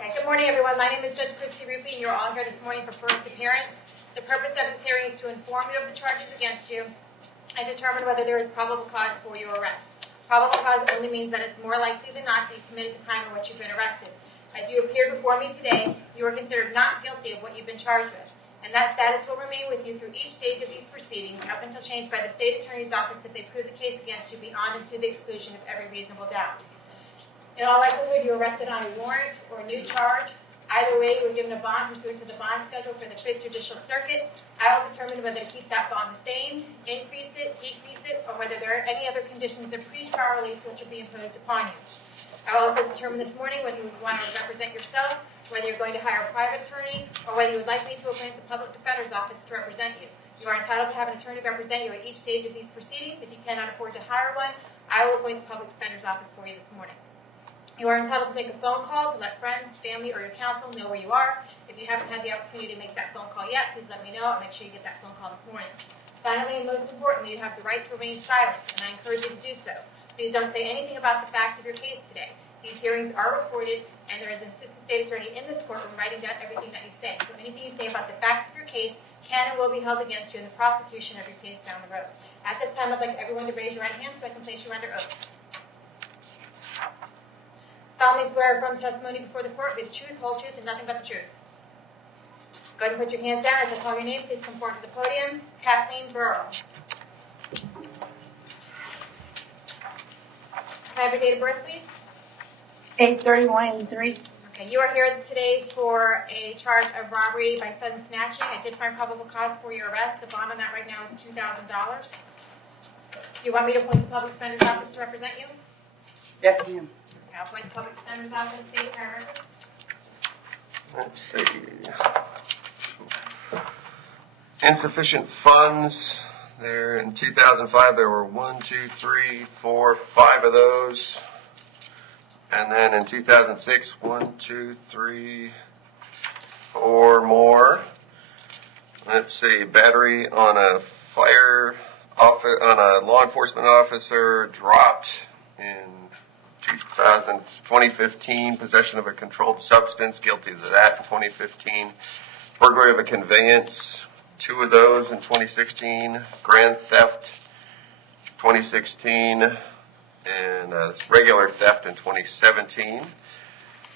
Okay, good morning, everyone. My name is Judge Ruppe, and you're all here this morning for first appearance. The purpose of this hearing is to inform you of the charges against you and determine whether there is probable cause for your arrest. Probable cause only means that it's more likely than not that you committed the crime in which you've been arrested. As you appear before me today, you are considered not guilty of what you've been charged with, and that status will remain with you through each stage of these proceedings up until changed by the State Attorney's Office if they prove the case against you beyond and to the exclusion of every reasonable doubt. In all likelihood, you were arrested on a warrant or a new charge. Either way, you were given a bond pursuant to the bond schedule for the 5th Judicial Circuit. I will determine whether to keep that bond the same, increase it, decrease it, or whether there are any other conditions of pre-trial release which will be imposed upon you. I will also determine this morning whether you would want to represent yourself, whether you're going to hire a private attorney, or whether you would like me to appoint the Public Defender's Office to represent you. You are entitled to have an attorney represent you at each stage of these proceedings. If you cannot afford to hire one, I will appoint the Public Defender's Office for you this morning. You are entitled to make a phone call to let friends, family, or your counsel know where you are. If you haven't had the opportunity to make that phone call yet, please let me know and make sure you get that phone call this morning. Finally, and most importantly, you have the right to remain silent, and I encourage you to do so. Please don't say anything about the facts of your case today. These hearings are recorded, and there is an assistant state attorney in this courtroom writing down everything that you say. So anything you say about the facts of your case can and will be held against you in the prosecution of your case down the road. At this time, I'd like everyone to raise your right hand so I can place you under oath. Solemnly swear affirm testimony before the court will be the truth, whole truth, and nothing but the truth. Go ahead and put your hands down. As I call your name, please come forward to the podium. Kathleen Burrow. Can I have your date of birth, please? 8/31/83. Okay, you are here today for a charge of robbery by sudden snatching. I did find probable cause for your arrest. The bond on that right now is $2,000. Do you want me to appoint the Public Defender's Office to represent you? Yes, ma'am. I'll appoint the Public Defender's Office, state paragraph. Let's see. Insufficient funds. There in 2005, there were 1, 2, 3, 4, 5 of those. And then in 2006, 1, 2, 3, 4 more. Let's see. Battery on a law enforcement officer dropped in 2015, possession of a controlled substance, guilty of that in 2015. Burglary of a conveyance, 2 of those in 2016. Grand theft, 2016. And regular theft in 2017.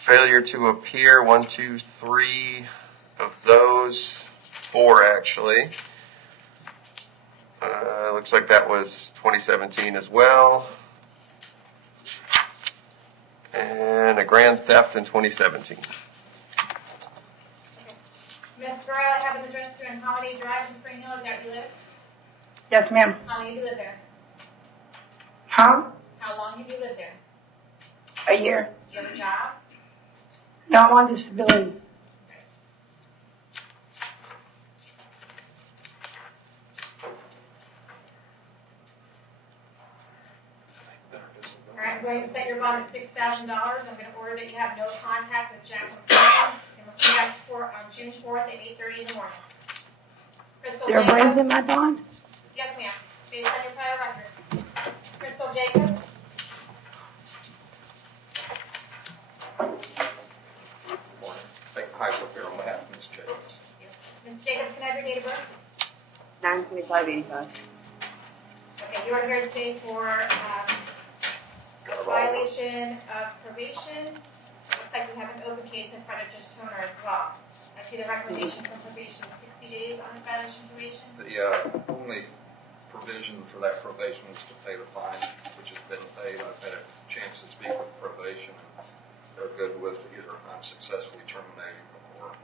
Failure to appear, 1, 2, 3 of those, 4 actually. Looks like that was 2017 as well. And a grand theft in 2017. Okay. Ms. Burrow, I have an address here on Holiday Drive in Spring Hill. Is that where you live? Yes, ma'am. How long have you lived there? Huh? How long have you lived there? A year. Do you have a job? No, I'm on disability. All right, I'm going to set your bond at $6,000. I'm going to order that you have no contact with Jacqueline Clinton, and we'll see you back on June 4th at 8:30 in the morning. Crystal There are Jacobs? brains in my bond? Yes, ma'am. Based on your prior record. Crystal Jacobs? Hi, up here on behalf of Ms. Jacobs. Ms. Jacobs, can I have your date of birth? 9/25/85. Okay, you are here today for violation of probation. It looks like we have an open case in front of Judge Toner as well. I see the recommendation from probation is 60 days on this violation of probation. The only provision for that probation was to pay the fine, which has been paid. I've had a chance to speak with probation, and they're good with either unsuccessfully terminating or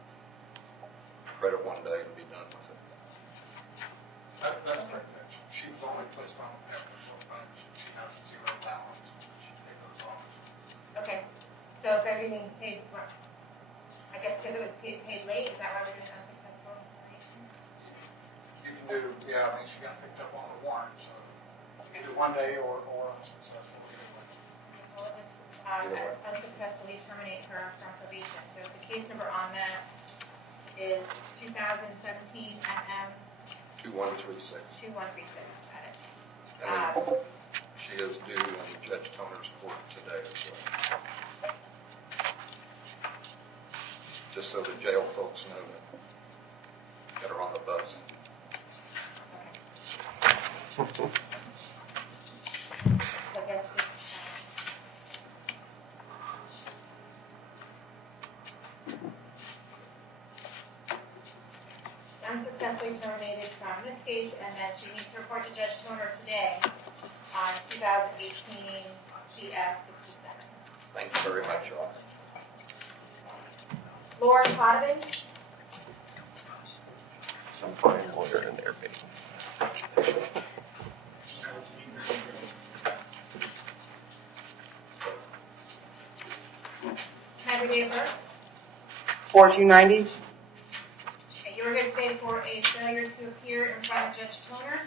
credit one day and be done with it. That's correct. She was only placed on after so much. She has 0 balance. She paid those off. Okay, so if everything's paid, I guess because it was paid late, is that why we're doing unsuccessful termination? You can do, yeah, I mean, she got picked up on the warrant, so you can do 1 day or unsuccessful. We'll just unsuccessfully terminate her from probation. So the case number on that is 2017 MM 2136. 2136. Got it. And then she is due in Judge Toner's court today as well. just so the jail folks know that are on the bus. So that's just, unsuccessfully terminated from this case, and then she needs to report to Judge Toner today on 2018 CF 67. Thank you very much, y'all. Laura Potvin. Some fine lawyer in there, maybe. Time of day of birth. 4290. Okay, you were here today for a failure to appear in front of Judge Toner.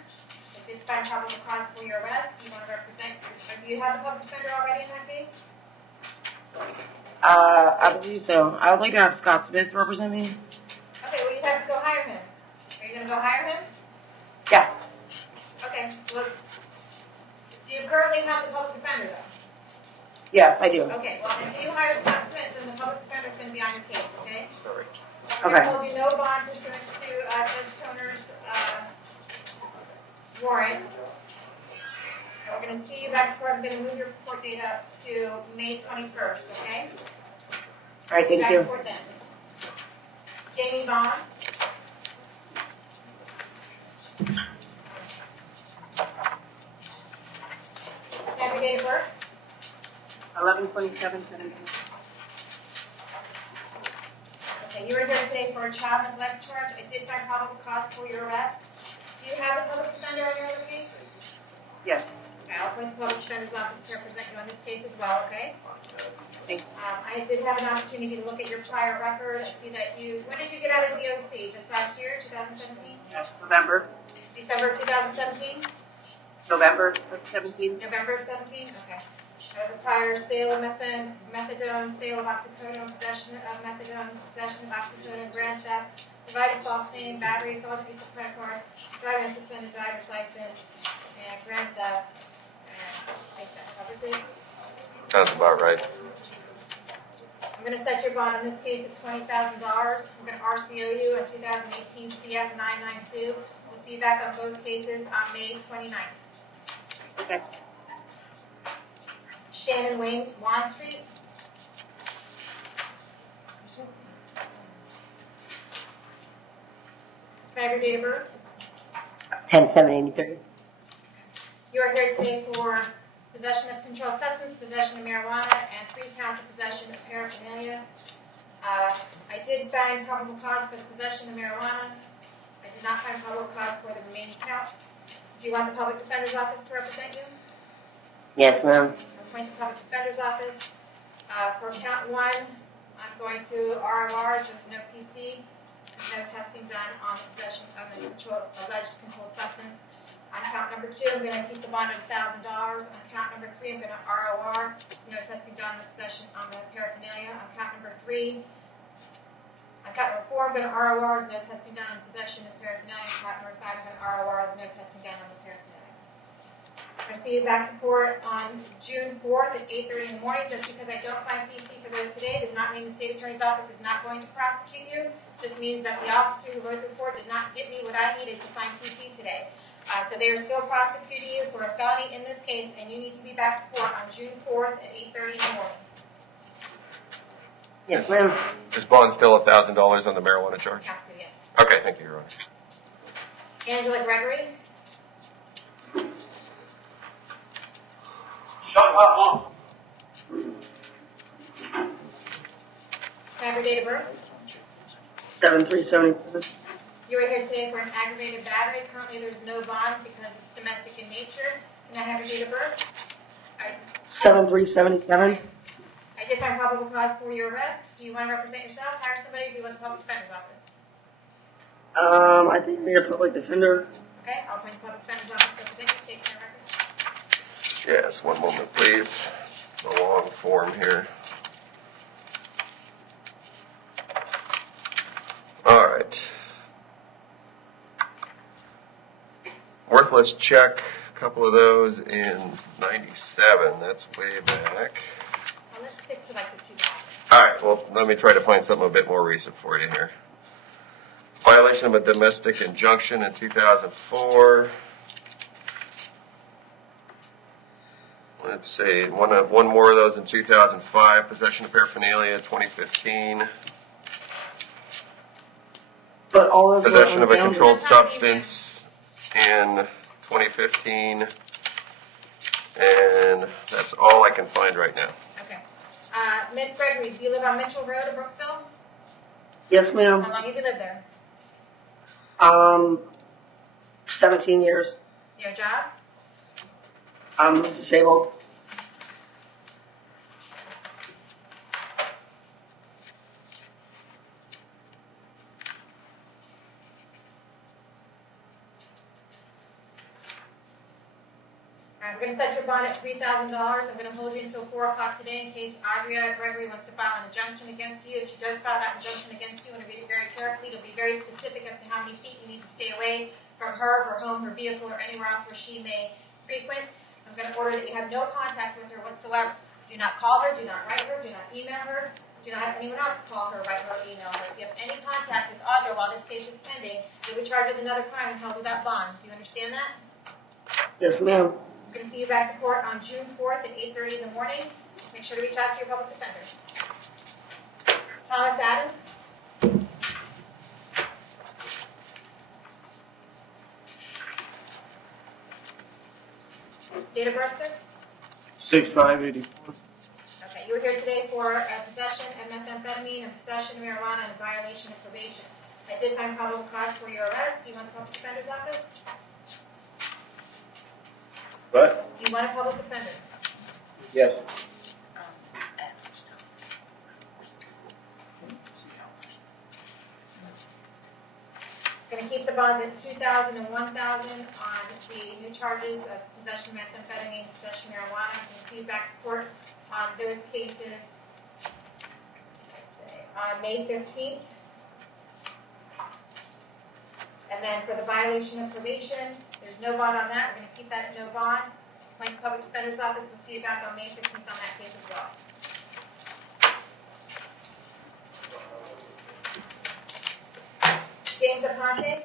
It did find probable cause for your arrest. You want to represent, do you have a public defender already in that case? I believe so. I would like to have Scott Smith represent me. Okay, well, you have to go hire him. Are you going to go hire him? Yeah. Okay, well, do you currently have the public defender, though? Yes, I do. Okay, well, until you hire Scott Smith, then the public defender is going to be on your case, okay? Sorry. We're Okay. going to hold you no bond pursuant to Judge Toner's warrant. And we're going to see you back before. I'm going to move your court date up to May 21st, okay? All right, thank Back you. in court then. Jamie Bond. Have your date of birth. 11/27/17. Okay, you were here today for a child neglect charge. I did find probable cause for your arrest. Do you have a public defender on your other case? Yes. Okay, I'll appoint the public defender's office to represent you on this case as well, okay? Thank you. I did have an opportunity to look at your prior record. I see that when did you get out of DOC? Just last year, 2017? Yes. November. December 2017? November of 17. November of 17? Okay. There was a prior sale of methadone, sale of oxycodone, possession of methadone, possession of oxycodone, grand theft, providing false name, battery, fraudulent use of credit card, driving a suspended driver's license, and grand theft. And I think that covers it. Sounds about right. I'm going to set your bond in this case at $20,000. I'm going to RCO you on 2018 CF 992. We'll see you back on both cases on May 29th. Okay. Shannon Wayne, Wand Street. Can I have your date of birth? 10/7/83. You are here today for possession of controlled substance, possession of marijuana, and 3 counts of possession of paraphernalia. I did find probable cause for the possession of marijuana. I did not find probable cause for the remaining counts. Do you want the public defender's office to represent you? Yes, ma'am. I'll appoint the public defender's office. For count 1, I'm going to RORs. There's no PC. There's no testing done on the possession of the alleged controlled substance. On count number 2, I'm going to keep the bond at $1,000. On count number 3, I'm going to ROR. No testing done on the possession on the paraphernalia. On count number 4, I'm going to ROR. No testing done on the possession of paraphernalia. On count number 5, I'm going to ROR. No testing done on the paraphernalia. I'm going to see you back to court on June 4th at 8:30 in the morning. Just because I don't find PC for those today does not mean the state attorney's office is not going to prosecute you. Just means that the officer who wrote the report did not get me what I needed to find PC today. So they are still prosecuting you for a felony in this case, and you need to be back to court on June 4th at 8:30 in the morning. Yes, ma'am. Is bond still $1,000 on the marijuana charge? Count 2, yes. Okay, thank you, Your Honor. Angela Gregory. Shut up, Mom. Can I have your date of birth? 7/3/77. You are here today for an aggravated battery. Currently, there's no bond because it's domestic in nature. Can I have your date of birth? 7/3/77. I did find probable cause for your arrest. Do you want to represent yourself, hire somebody, or do you want the public defender's office? I think maybe a public defender. Okay, I'll appoint the public defender's office to represent you. State your record. Yes, one moment, please. It's a long form here. All right. Worthless check, a couple of those in 97. That's way back. Well, let's stick to like the 2 dollars. All right. well, let me try to find something a bit more recent for you here. Violation of a domestic injunction in 2004. Let's see, one more of those in 2005. Possession of paraphernalia, 2015. But all those were Possession of a unfounded. controlled substance in 2015. And that's all I can find right now. Okay. Ms. Gregory, do you live on Mitchell Road in Brooksville? Yes, ma'am. How long have you lived there? 17 years. Your job? I'm disabled. Alright, we're going to set your bond at $3,000. I'm going to hold you until 4 o'clock today in case Andrea Gregory wants to file an injunction against you. If she does file that injunction against you, I'm going to read it very carefully. It'll be very specific as to how many feet you need to stay away from her, her home, her vehicle, or anywhere else where she may frequent. I'm going to order that you have no contact with her whatsoever. Do not call her, do not write her, do not email her, do not have anyone else call her, write her, or email her. If you have any contact with Audra while this case is pending, you'll be charged with another crime and held without bond. Do you understand that? Yes, ma'am. We're going to see you back to court on June 4th at 8:30 in the morning. Make sure to reach out to your public defender. Thomas Adams. Date of birth, sir? 6584. Okay, you were here today for possession of methamphetamine and possession of marijuana and a violation of probation. I did find probable cause for your arrest. Do you want the public defender's office? What? Do you want a public defender? Yes. Going to keep the bonds at $2,000 and $1,000 on the new charges of possession of methamphetamine, possession of marijuana. I'm going to see you back to court on those cases on May 15th. And then for the violation of probation, there's no bond on that. We're going to keep that at no bond. My public defender's office will see you back on May 15th on that case as well. James Aponte.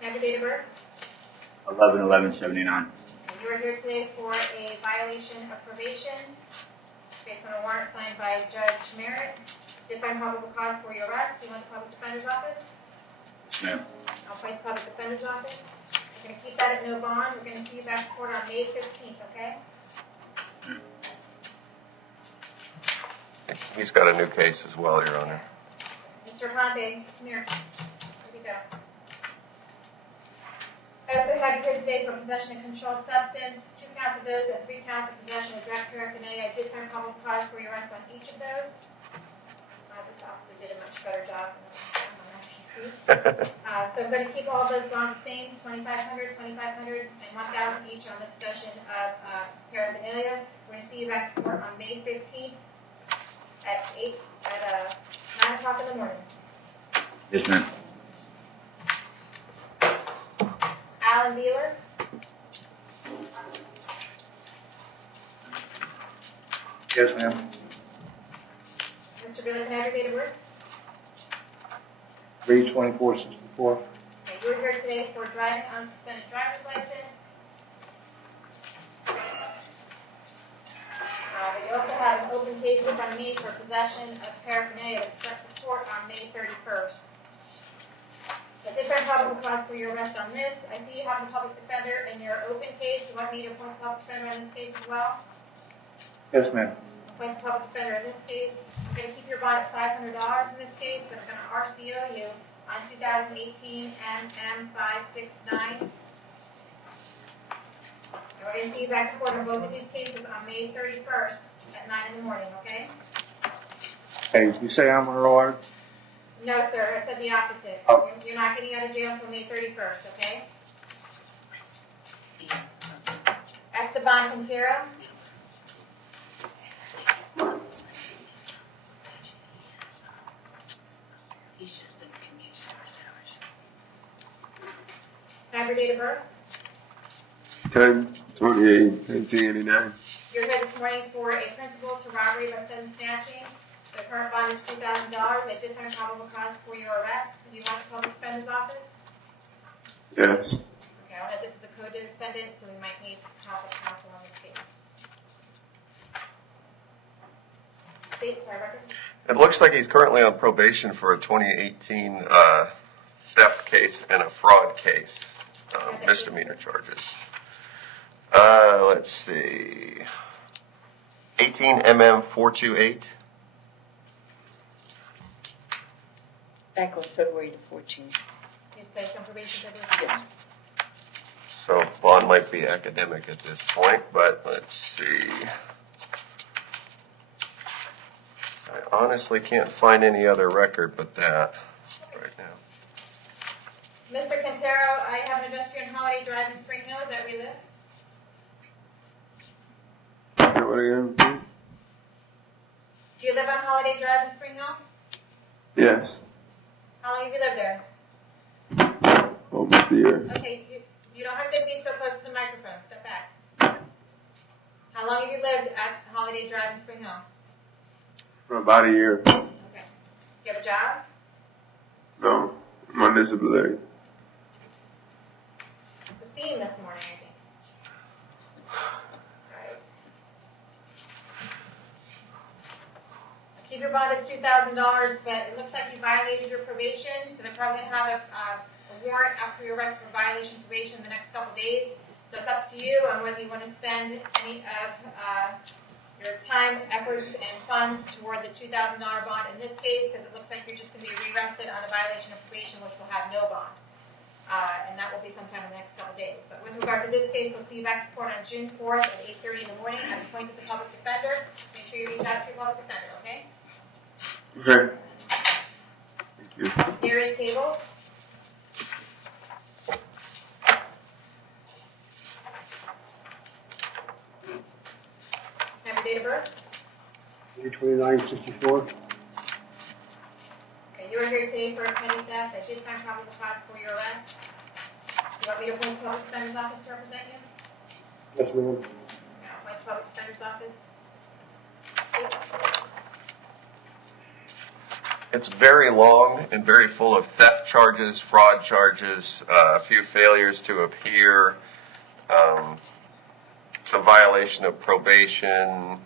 Have your date of birth. 11/11/79. You are here today for a violation of probation based on a warrant signed by Judge Merritt. Did find probable cause for your arrest. Do you want the public defender's office? Yes, ma'am. I'll appoint the public defender's office. We're going to keep that at no bond. We're going to see you back to court on May 15th, okay? He's got a new case as well, Your Honor. Mr. Conte, come here. Here we go. I also have you here today for possession of controlled substance, 2 counts of those and 3 counts of possession of drug paraphernalia. I did find probable cause for your arrest on each of those. This officer did a much better job than so I'm going to keep all of those bonds the same, $2,500, $2,500, and $1,000 each on the possession of paraphernalia. We're going to see you back to court on May 15th at 9 o'clock in the morning. Yes, ma'am. Alan Beeler. Yes, ma'am. Mr. Beeler, can I have your date of birth? 3/24/64. Okay, you were here today for driving on suspended driver's license. But you also have an open case in front of me for possession of paraphernalia that's set for court on May 31st. So I did find probable cause for your arrest on this. I see you have the public defender in your open case. Do you want me to appoint the public defender in this case as well? Yes, ma'am. Appoint the public defender in this case. I'm going to keep your bond at $500 in this case, but I'm going to RCO you on 2018 MM569. And we're going to see you back in court on both of these cases on May 31st at 9 in the morning, okay? Hey, you say I'm a lawyer? No, sir. I said the opposite. Oh. You're not getting out of jail until May 31st, okay? Esteban Quintero. Have your date of birth? 10/28/1989. You're here this morning for a principal to robbery by sudden snatching. The current bond is $2,000. I did find probable cause for your arrest. Do you want the public defender's office? Yes. Okay, I'll have this as a co-defendant, so we might need public counsel on this case. State, sorry, record. It looks like he's currently on probation for a 2018 theft case and a fraud case, misdemeanor charges. Let's see. 18 MM428. Back on February the 14th. You say some probation February? Yes. So bond might be academic at this point, but let's see. I honestly can't find any other record but that right now. Mr. Quintero, I have an address here in Holiday Drive in Spring Hill. Is that where you live? What again? Do you live on Holiday Drive in Spring Hill? Yes. How long have you lived there? Almost a year. Okay, you don't have to be so close to the microphone. Step back. How long have you lived at Holiday Drive in Spring Hill? For about a year. Okay. Do you have a job? No. I'm on disability. It's a theme this morning, I think. Alright. Keep your bond at $2,000, but it looks like you violated your probation, so they're probably going to have a warrant after your arrest for violation of probation in the next couple days. So it's up to you on whether you want to spend any of your time, efforts, and funds toward the $2,000 bond in this case, because it looks like you're just going to be rearrested on a violation of probation, which will have no bond. And that will be sometime in the next couple days. But with regard to this case, we'll see you back to court on June 4th at 8:30 in the morning. I've appointed the public defender. Make sure you reach out to your public defender, okay? Okay. Thank you. There is tables. Have your date of birth? 2964. Okay, you are here today for a petty theft. I did find probable cause for your arrest. Do you want me to appoint the public defender's office to represent you? Yes, ma'am. No, appoint the public defender's office. It's very long and very full of theft charges, fraud charges, a few failures to appear, some violation of probation.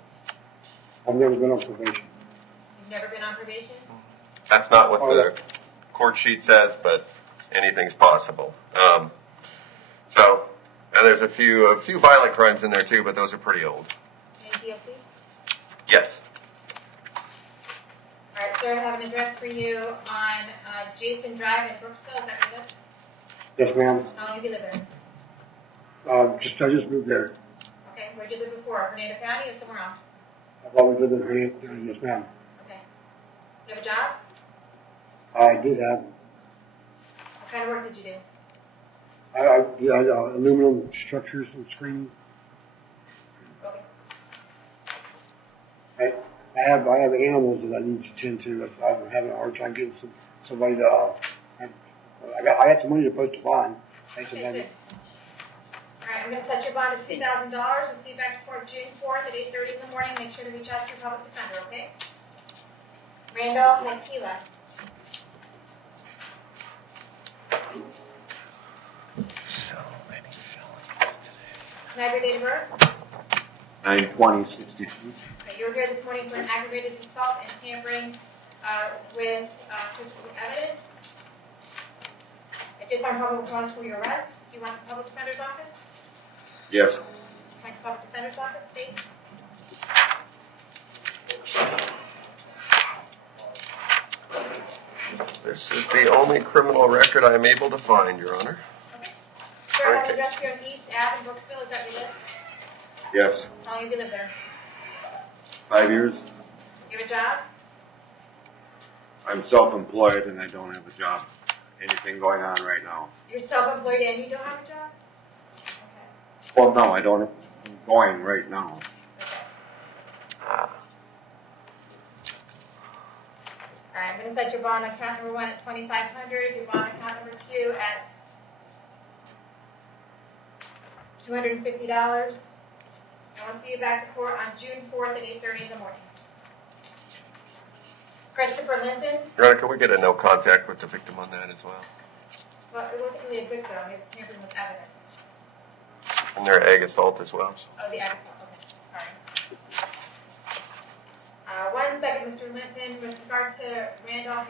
I've never been on probation. You've never been on probation? That's not what the court sheet says, but anything's possible. And there's a few violent crimes in there too, but those are pretty old. Any DOC? Yes. All right, sir, I have an address for you on Jason Drive in Brooksville. Is that where you live? Yes, ma'am. How long have you lived there? I just moved there. Okay, where did you live before? Hernando County or somewhere else? I've always lived in Hernando County. Yes, ma'am. Okay. You have a job? I did have. What kind of work did you do? I did aluminum structures and screening. Okay. I have animals that I need to tend to. I'm having a hard time getting somebody to. I got some money to post a bond. Thanks for having. All right, I'm going to set your bond at $2,000. We'll see you back to court June 4th at 8:30 in the morning. Make sure to reach out to your public defender, okay? Randolph Makila. So many felonies today. Can I have your date of birth? 9/20/62. Okay, you were here this morning for an aggravated assault and tampering with physical evidence. I did find probable cause for your arrest. Do you want the public defender's office? Yes. Like the public defender's office, state? This is the only criminal record I'm able to find, Your Honor. Okay. Sir, I have an address here on East Ave in Brooksville. Is that where you live? Yes. How long have you lived there? 5 years. You have a job? I'm self-employed and I don't have a job. Anything going on right now? You're self-employed and you don't have a job? Okay. Well, no, I don't. I'm going right now. All right, I'm going to set your bond on account number 1 at $2,500. Your bond on account number 2 at $250. And we'll see you back to court on June 4th at 8:30 in the morning. Christopher Linton. Your Honor, can we get a no contact with the victim on that as well? Well, it wasn't really a victim. It was tampering with evidence. And their egg assault as well? Oh, the agriculture. Okay, sorry. 1 second, Mr. Linton. With regard to Randolph.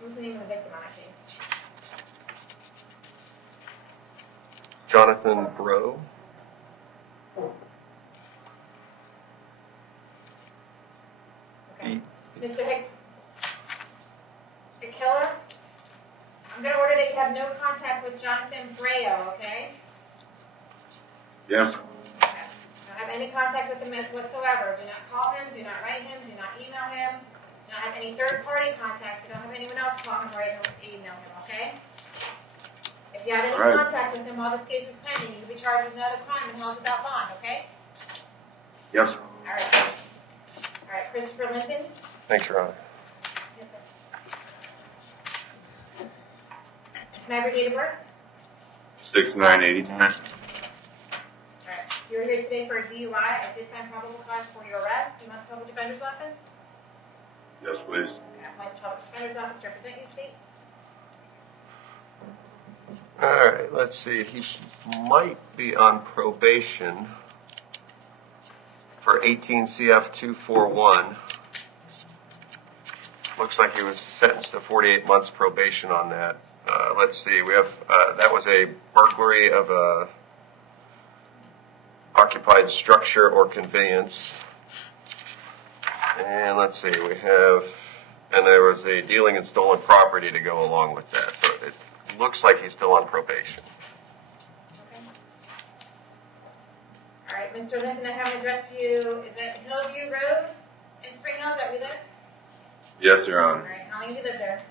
Who's the name of the victim on that case? Jonathan Bro. Okay. Mr. Hicilla, I'm going to order that you have no contact with Jonathan Breo, okay? Yes. Okay. Don't have any contact with him whatsoever. Do not call him, do not write him, do not email him, do not have any third-party contact. You don't have anyone else call him, write him, or email him, okay? If you have any All right. contact with him while this case is pending, you can be charged with another crime and held without bond, okay? Yes. All right. All right, Christopher Linton? Thanks, Your Honor. Yes, sir. Can I have your date of birth? 6/9/89. All right. You're here today for a DUI. I did find probable cause for your arrest. Do you want the public defender's office? Yes, please. Okay, I'd like the public defender's office to represent you, state. All right, let's see. He might be on probation for 18 CF 241. Looks like he was sentenced to 48 months probation on that. Let's see. We have that was a burglary of a occupied structure or conveyance. And let's see. And there was a dealing in stolen property to go along with that. So it looks like he's still on probation. Okay. All right, Mr. Linton, I have an address for you. Is that Hillview Road in Spring Hill? Is that where you live? Yes, Your All Honor. right. How long have you lived there?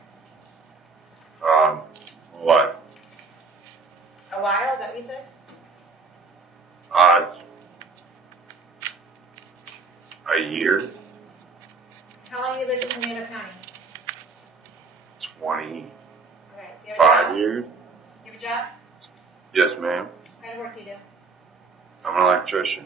What? A while? Is that what you said? A year? How long have you lived in Commando County? 25 Okay. Do you have a job? years? You have a job? Yes, ma'am. What kind of work do you do? I'm an electrician.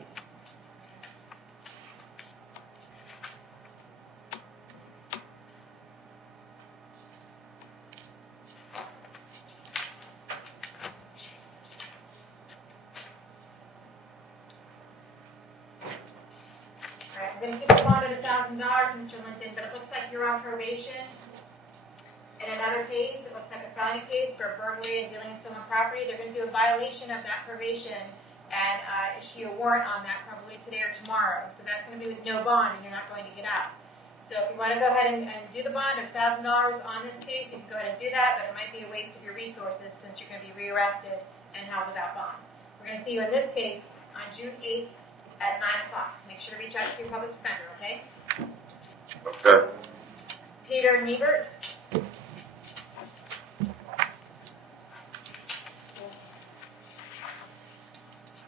All right. I'm going to keep the bond at $1,000, Mr. Linton, but it looks like you're on probation. In another case, it looks like a felony case for burglary and dealing in stolen property. They're going to do a violation of that probation and issue a warrant on that probably today or tomorrow. So that's going to be with no bond, and you're not going to get out. So if you want to go ahead and do the bond of $1,000 on this case, you can go ahead and do that, but it might be a waste of your resources since you're going to be rearrested and held without bond. We're going to see you in this case on June 8th at 9 o'clock. Make sure to reach out to your public defender, okay? Okay. Peter Niebert.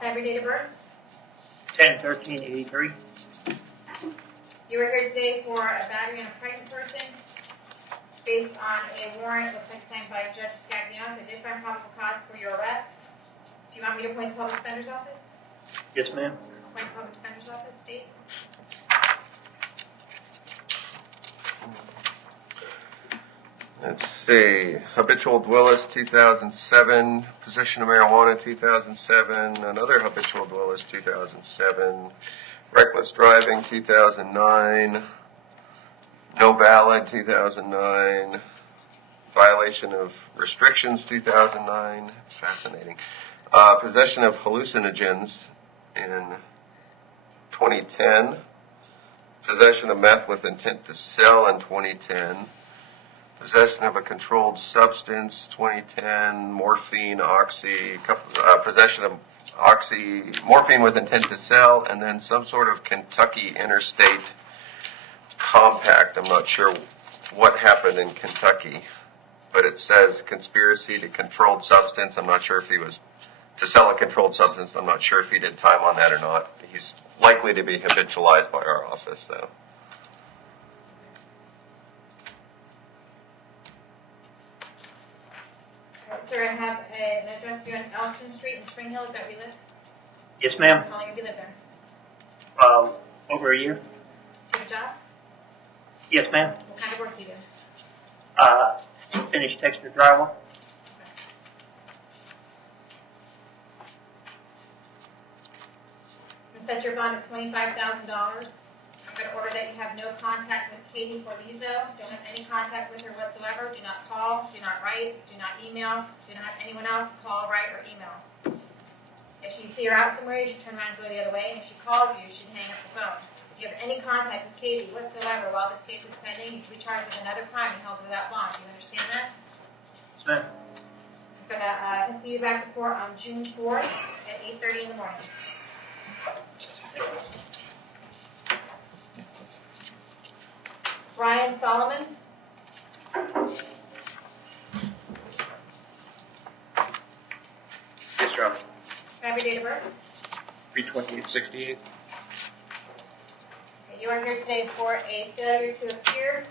Every date of birth? 10/13/83. You were here today for a battery on a pregnant person based on a warrant looks like signed by Judge Scaglione. I did find probable cause for your arrest. Do you want me to appoint the public defender's office? Yes, ma'am. Appoint the public defender's office, state. Let's see. Habitual dwellers, 2007. Possession of marijuana, 2007. Another habitual dwellers, 2007. Reckless driving, 2009. No valid, 2009. Violation of restrictions, 2009. Fascinating. Possession of hallucinogens in 2010. Possession of meth with intent to sell in 2010. Possession of a controlled substance, 2010, morphine, oxy, possession of morphine with intent to sell, and then some sort of Kentucky interstate compact. I'm not sure what happened in Kentucky, but it says conspiracy to controlled substance. I'm not sure if he was to sell a controlled substance. I'm not sure if he did time on that or not. He's likely to be habitualized by our office, so. sir, I have an address for you on Elston Street in Spring Hill. Is that where you live? Yes, ma'am. How long have you lived there? Over a year. Do you have a job? Yes, ma'am. What kind of work do you do? Finished texture drywall. I'm going to set your bond at $25,000. I'm going to order that you have no contact with Katie Forlizo. Don't have any contact with her whatsoever. Do not call, do not write, do not email, do not have anyone else call, write, or email. If you see her out somewhere, you should turn around and go the other way, and if she calls you, you should hang up the phone. If you have any contact with Katie whatsoever while this case is pending, you can be charged with another crime and held without bond. Do you understand that? Yes, ma'am. I'm going to see you back to court on June 4th at 8:30 in the morning. Brian Solomon. Yes, Your Honor. Have your date of birth. 3/28/68. Okay, you are here today for a failure to appear.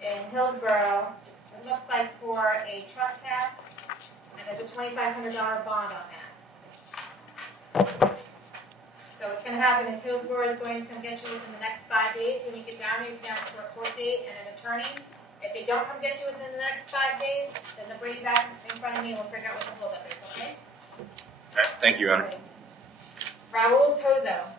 In Hillsborough, it looks like for a trespass, and there's a $2,500 bond on that. So what's going to happen is Hillsborough is going to come get you within the next 5 days. When you get down here, you can ask for a court date and an attorney. If they don't come get you within the next 5 days, then they'll bring you back in front of me and we'll figure out what the holdup is, okay? All right, thank you, Your Honor. Raul Tozo.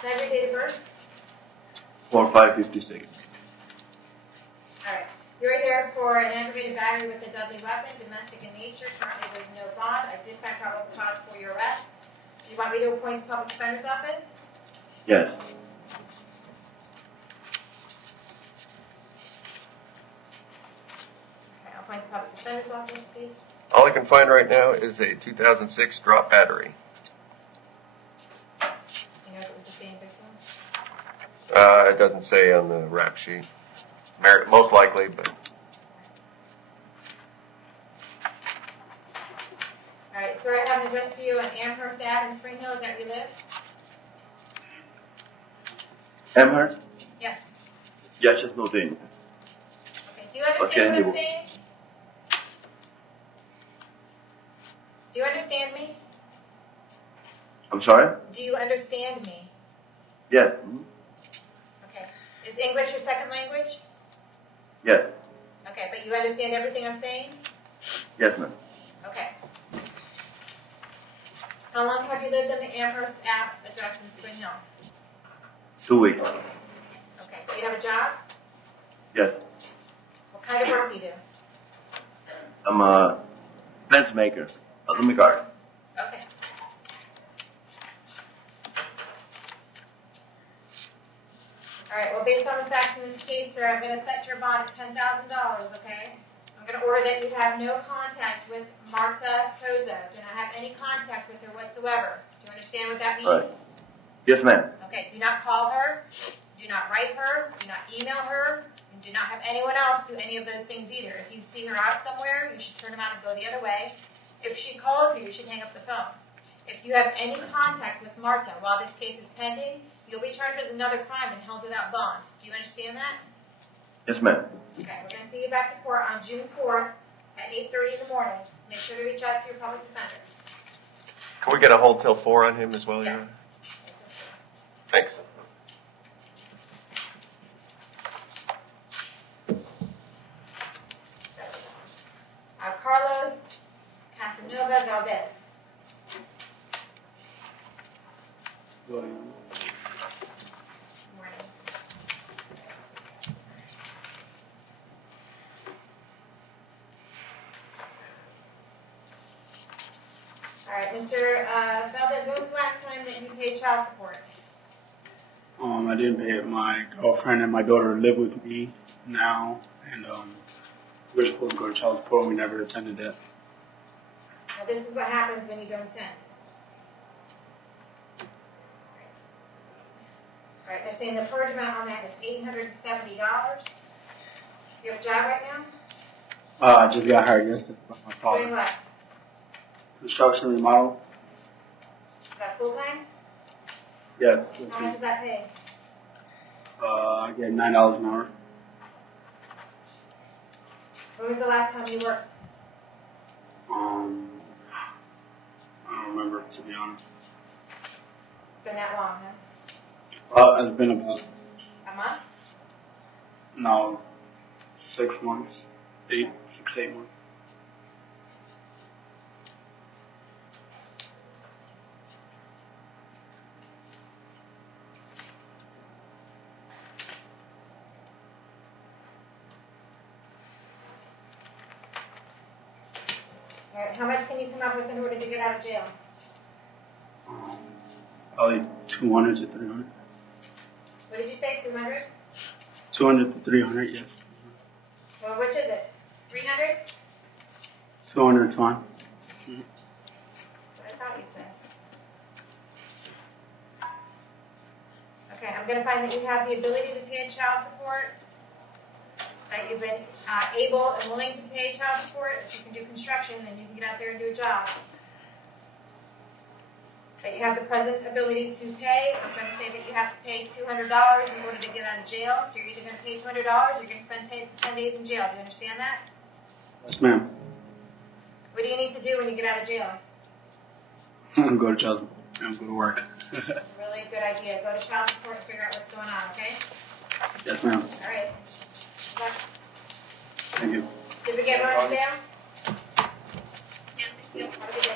Can I have your date of birth? 4/5/56. All right. You're here for an aggravated battery with a deadly weapon, domestic in nature. Currently, there's no bond. I did find probable cause for your arrest. Do you want me to appoint the public defender's office? Yes. Okay, I'll appoint the public defender's office, please. All I can find right now is a 2006 drop battery. You know if it was the same victim? It doesn't say on the rap sheet. Most likely, but All right, sir, I have an address for you on Amherst Ave in Spring Hill. Is that where you live? Amherst? Yes. Я сейчас not in. Okay, do you understand what I'm saying? Do you understand me? I'm sorry? Do you understand me? Yes. Okay. Is English your second language? Yes. Okay, but you understand everything I'm saying? Yes, ma'am. Okay. How long have you lived in the Amherst Ave address in Spring Hill? 2 weeks. Okay. Do you have a job? Yes. What kind of work do you do? I'm a fence maker. Let me guard. Okay. All right, well, based on the facts in this case, sir, I'm going to set your bond at $10,000, okay? I'm going to order that you have no contact with Marta Toza. Do not have any contact with her whatsoever. Do you understand what that means? Right. Yes, ma'am. Okay, do not call her, do not write her, do not email her, and do not have anyone else do any of those things either. If you see her out somewhere, you should turn around and go the other way. If she calls you, you should hang up the phone. If you have any contact with Marta while this case is pending, you'll be charged with another crime and held without bond. Do you understand that? Yes, ma'am. Okay, we're going to see you back to court on June 4th at 8:30 in the morning. Make sure to reach out to your public defender. can we get a hold till 4 on him as well, Yes. Your Honor? Thanks. Carlos Casanova Valdez. Morning. All right, Mr. Valdez, when was the last time that you paid child support? I didn't pay it. My girlfriend and my daughter live with me now, and we're supposed to go to child support. We never attended that. Now, this is what happens when you don't attend. All right, they're saying the purge amount on that is $870. You have a job right now? I just got hired yesterday by my Doing father. what? Construction remodel. full-time? Yes. How much does that pay? I get $9 an hour. When was the last time you worked? I don't remember, to be honest. It's been that long, huh? It's been about, A month? no, 6 months, 6 to 8 months. All right, how much can you come up with in order to get out of jail? Probably 200 to 300. What did you say, 200? 200 to 300, yes. Well, which is it? 300? 200 is fine. That's what I thought you said. Okay, I'm going to find that you have the ability to pay child support, that you've been able and willing to pay child support. If you can do construction, then you can get out there and do a job. That you have the present ability to pay. I'm going to say that you have to pay $200 in order to get out of jail. So you're either going to pay $200 or you're going to spend 10 days in jail. Do you understand that? Yes, ma'am. What do you need to do when you get out of jail? Go to child support and go to work. Really good idea. Go to child support and figure out what's going on, okay? Yes, ma'am. All right. Good luck. Thank you. Did we get everyone to jail? Yes, thank you. Have a good day.